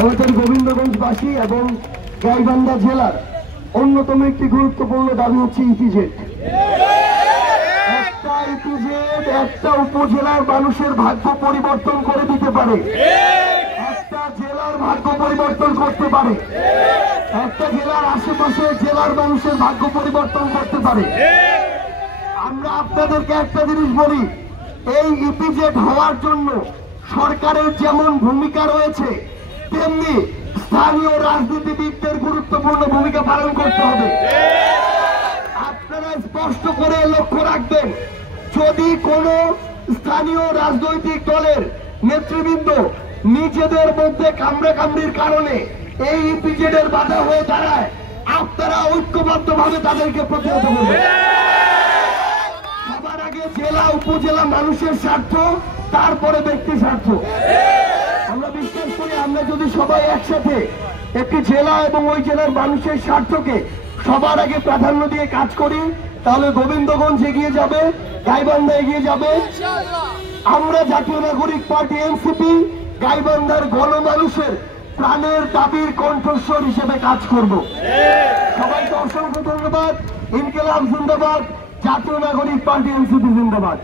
আমাদের গোবিন্দগঞ্জবাসী এবং গাইবান্ধা জেলার অন্যতম একটি গুরুত্বপূর্ণ দাবি হচ্ছে ইপিজেড। একটা ইপিজেড একটা উপজেলার মানুষের ভাগ্য পরিবর্তন করে দিতে পারে, একটা জেলার ভাগ্য পরিবর্তন করতে পারে, একটা জেলার আশেপাশে জেলার মানুষের ভাগ্য পরিবর্তন করতে পারে। আমরা আপনাদেরকে একটা জিনিস বলি, এই ইপিজেড হওয়ার জন্য সরকারের যেমন ভূমিকা রয়েছে তেমনি স্থানীয় রাজনীতিবিদদের গুরুত্বপূর্ণ ভূমিকা পালন করতে হবে। আপনারা স্পষ্ট করে লক্ষ্য রাখবেন, যদি কোনো স্থানীয় রাজনৈতিক দলের নেতৃবৃন্দ নিজেদের মধ্যে কামড়াকামড়ির কারণে এই ইপিজেডের বাধা হয়ে দাঁড়ায়, আপনারা ঐক্যবদ্ধভাবে তাদেরকে প্রতিহত করবেন। সবার আগে জেলা উপজেলা মানুষের স্বার্থ, তারপরে ব্যক্তি স্বার্থ। আমরা বিশ্বাস করি, আমরা যদি সবাই একসাথে একটি জেলা এবং ওই জেলার মানুষের স্বার্থকে সবার আগে প্রাধান্য দিয়ে কাজ করি, তাহলে গোবিন্দগঞ্জ এগিয়ে যাবে, গাইবান্ধা এগিয়ে যাবে। আমরা জাতীয় নাগরিক পার্টি এনসিপি গাইবান্ধার গণমানুষের প্রাণের দাবির কণ্ঠস্বর হিসেবে কাজ করব। সবাইকে অসংখ্য ধন্যবাদ। ইনকিলাব জিন্দাবাদ, জাতীয় নাগরিক পার্টি এনসিপি জিন্দাবাদ।